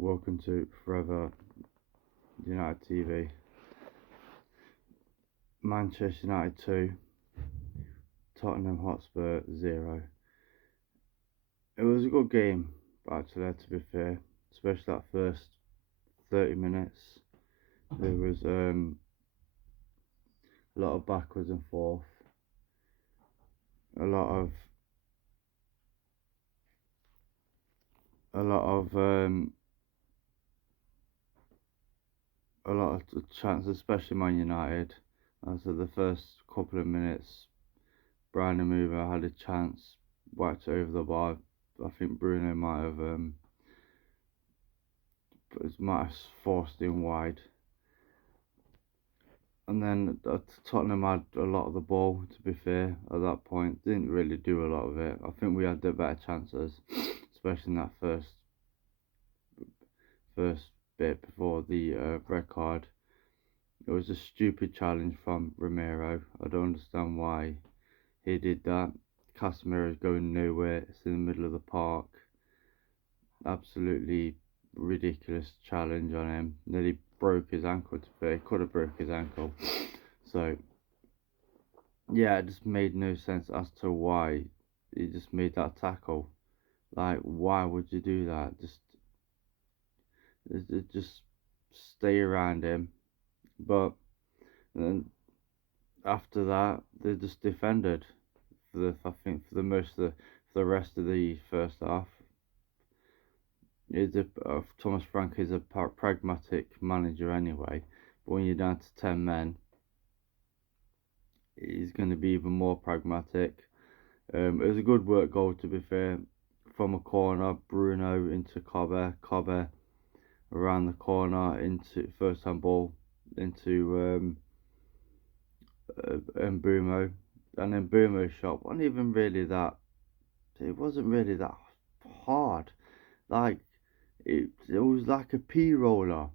Welcome to Forever United TV. Manchester United 2, Tottenham Hotspur 0. It was a good game, actually, to be fair, especially that first 30 minutes. There was a lot of backwards and forth, a lot of chances, especially Man United. After the first couple of minutes, Brandon Mover had a chance, whacked it over the bar. I think Bruno might have forced him wide. And then Tottenham had a lot of the ball, to be fair, at that point. Didn't really do a lot of it. I think we had the better chances, especially in that first bit before the red card. It was a stupid challenge from Romero. I don't understand why he did that. Casemiro's going nowhere. It's in the middle of the park. Absolutely ridiculous challenge on him. Nearly broke his ankle, to be fair. He could have broke his ankle. So, yeah, it just made no sense as to why he just made that tackle. Like, why would you do that? Just stay around him. But then after that, they just defended for the rest of the first half. Thomas Frank is a pragmatic manager anyway, but when you're down to 10 men, he's going to be even more pragmatic. It was a good work goal, to be fair, from a corner. Bruno into Cobbe around the corner into first hand ball into Mbumo, and then Mbumo's shot wasn't even really that. It wasn't really that hard. Like it was like a P roller.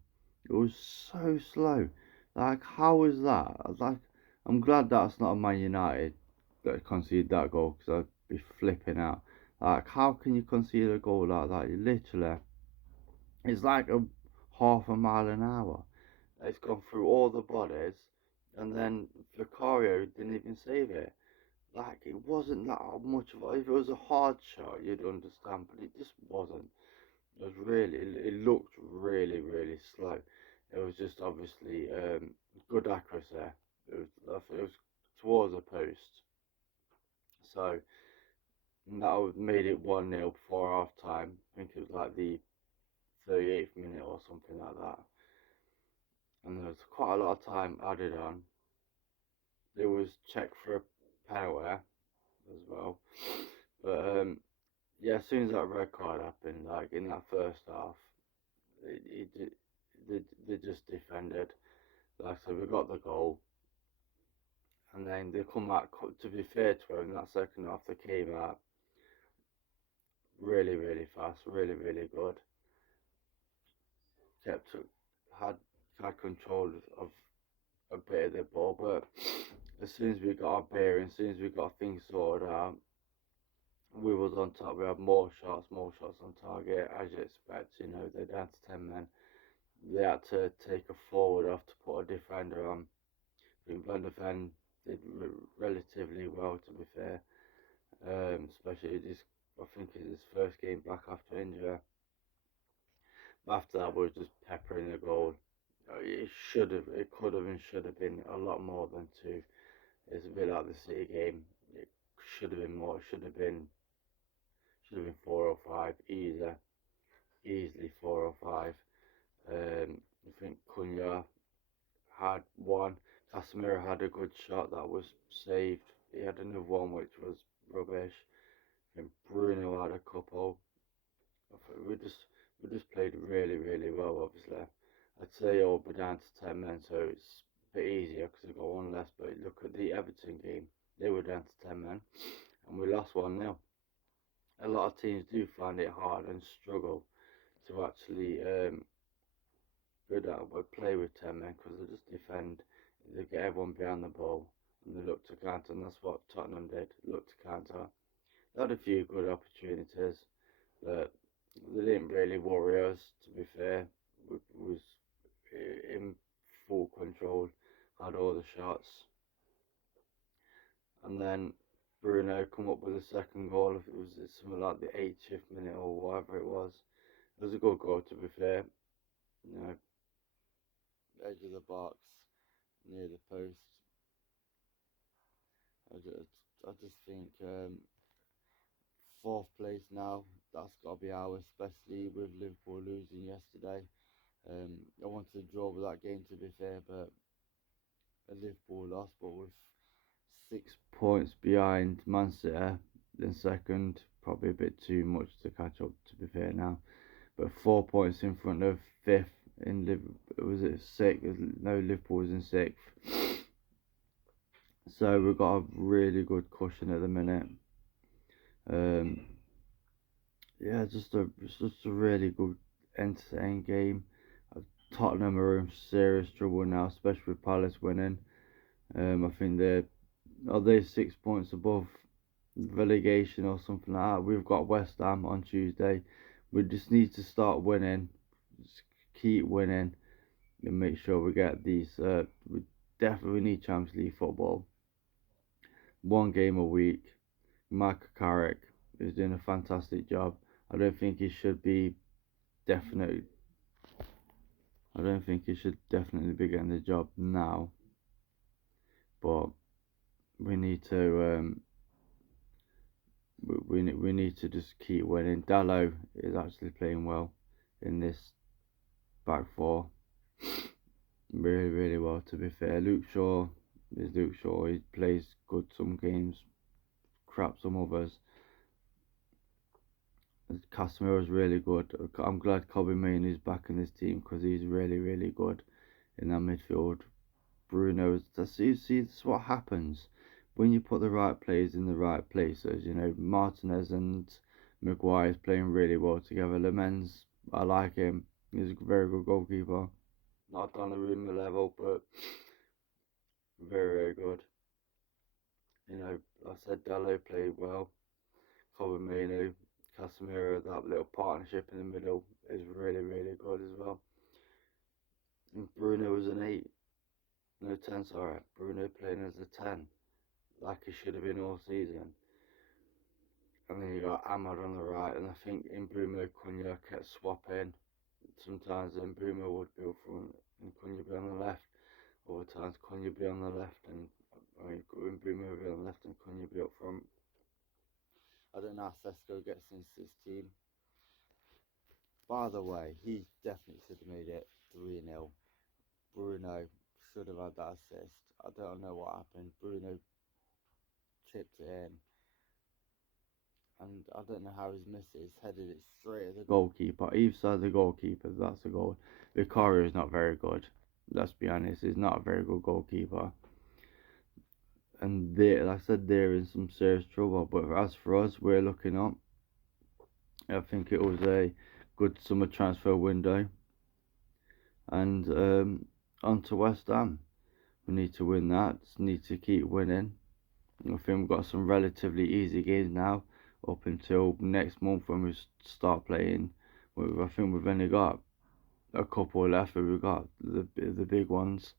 It was so slow. Like, how was that? I'm glad that's not a Man United that conceded that goal, because I'd be flipping out. Like, how can you concede a goal like that? You literally, it's like a half a mile an hour. It's gone through all the bodies, and then Vicario didn't even save it. Like, it wasn't that much of a, if it was a hard shot, you'd understand, but it just wasn't. It looked really, really slow. It was just obviously good accuracy. It was towards the post. So that made it 1-0 before half time. I think it was like the 38th minute or something like that. And there was quite a lot of time added on. It was checked for a penalty as well. But yeah, as soon as that red card happened, like in that first half, they just defended. Like I said, we got the goal, and then they come out. To be fair to them, in that second half, they came out really, really fast, really, really good. Kept had control of a bit of the ball, but as soon as we got our bearing, as soon as we got things sorted out, we was on top. We had more shots on target, as you expect. You know, they're down to 10 men. They had to take a forward off to put a defender on. I think Van der Ven did relatively well, to be fair. Especially I think it's his first game back after injury. But after that, we were just peppering the goal. It could have and should have been a lot more than two. It's a bit like the City game. It should have been more. It should have been 4 or 5, easily 4 or 5. I think Cunha had one. Casemiro had a good shot that was saved. He had another one which was rubbish. And Bruno had a couple. We just played really, really well. Obviously, I'd say all but down to 10 men, so it's a bit easier because they've got one less. But look at the Everton game; they were down to 10 men, and we lost 1-0. A lot of teams do find it hard and struggle to actually play with 10 men, because they just defend. They get everyone behind the ball and they look to counter, and that's what Tottenham did. Look to counter. They had a few good opportunities, but They didn't really worry us, to be fair. We was in full control, had all the shots, and then Bruno come up with a second goal. If it was something like the 80th minute or whatever it was, it was a good goal, to be fair. You know, edge of the box, near the post. I just, I just think fourth place now. That's got to be ours, especially with Liverpool losing yesterday. I wanted to draw with that game, to be fair, but Liverpool lost, but with 6 points behind Man City in second, probably a bit too much to catch up, to be fair now. But 4 points in front of fifth in Liverpool. Was it sixth? No, Liverpool was in sixth. So we've got a really good cushion at the minute. Um, yeah, just a really good, entertaining game. Tottenham are in serious trouble now, especially with Palace winning. I think they're 6 points above relegation or something like that. We've got West Ham on Tuesday. We just need to start winning, just keep winning, and make sure we get these. We definitely need Champions League football. One game a week. Mark Carrick is doing a fantastic job. I don't think he should be definitely. I don't think he should definitely be getting the job now, but we need to. We need to just keep winning. Dallo is actually playing well in this back four. Really, really well, to be fair. Luke Shaw is Luke Shaw. He plays good some games, crap some others. Casemiro is really good. I'm glad Kobe Main is back in this team because he's really, really good in that midfield. Bruno, that's what happens when you put the right players in the right places. You know, Martinez and Maguire is playing really well together. Lemens, I like him. He's a very good goalkeeper. Not on the Donnarumma level, but very, very good. You know, like I said Dallo played well. Cobamino, Casemiro, that little partnership in the middle is really, really good as well. And Bruno was an 8, no 10, sorry. Bruno playing as a 10, like he should have been all season. And then you got Ahmad on the right, and I think in Bruno Cunha kept swapping. Sometimes then Bruno would be up front and Cunha be on the left. Other times Cunha be on the left and Bruno be on the left and Cunha be up front. I don't know how Sesko gets into this team. By the way, he definitely should have made it 3-0. Bruno should have had that assist. I don't know what happened. Bruno chipped it in. And I don't know how he's missed it. He's headed it straight at the goalkeeper. Either side of the goalkeeper, that's a goal. Vicario is not very good. Let's be honest, he's not a very good goalkeeper. And like I said, they're in some serious trouble. But as for us, we're looking up. I think it was a good summer transfer window. And on to West Ham. We need to win that. Just need to keep winning. I think we've got some relatively easy games now up until next month when we start playing. I think we've only got a couple left, but we've got the big ones,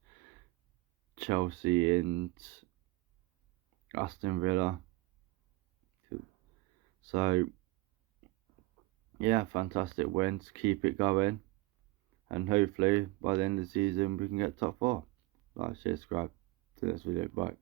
Chelsea and Aston Villa. So yeah, fantastic wins. Keep it going, and hopefully by the end of the season we can get top four. Like, share, subscribe to this video. Bye.